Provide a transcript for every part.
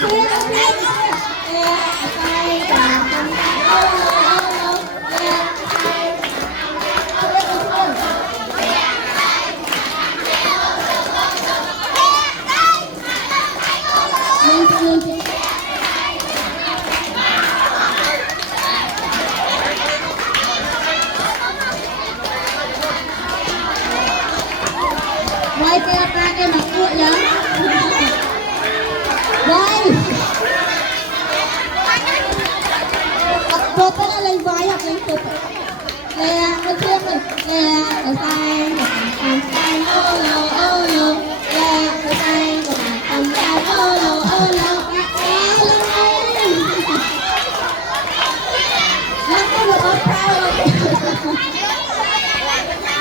Quay kia ta cái mặt cuội vậy? Quay. Cột nó lên vai hoặc lên cột. Nè, con thương mình. Nè, cái tay, cái tay, ô lô, ô lô. Nè, cái tay, cái tay, ô lô, ô lô. Nó có một con sao rồi.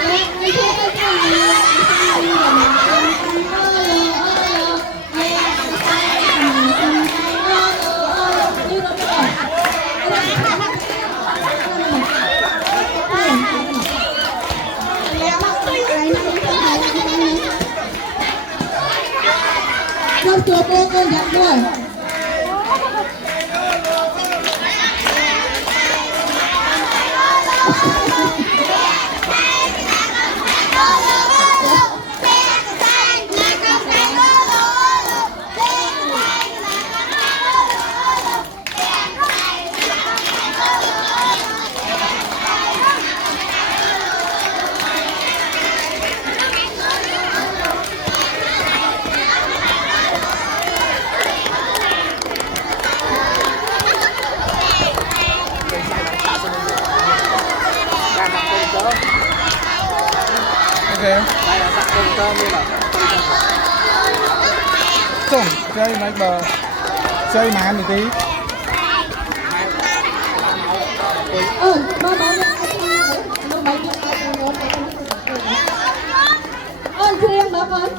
Nè, cái thương cái tay. Con chùa cô dặn rồi. Okay. Xong, chơi mấy bờ chơi mà một tí. Riêng đó con.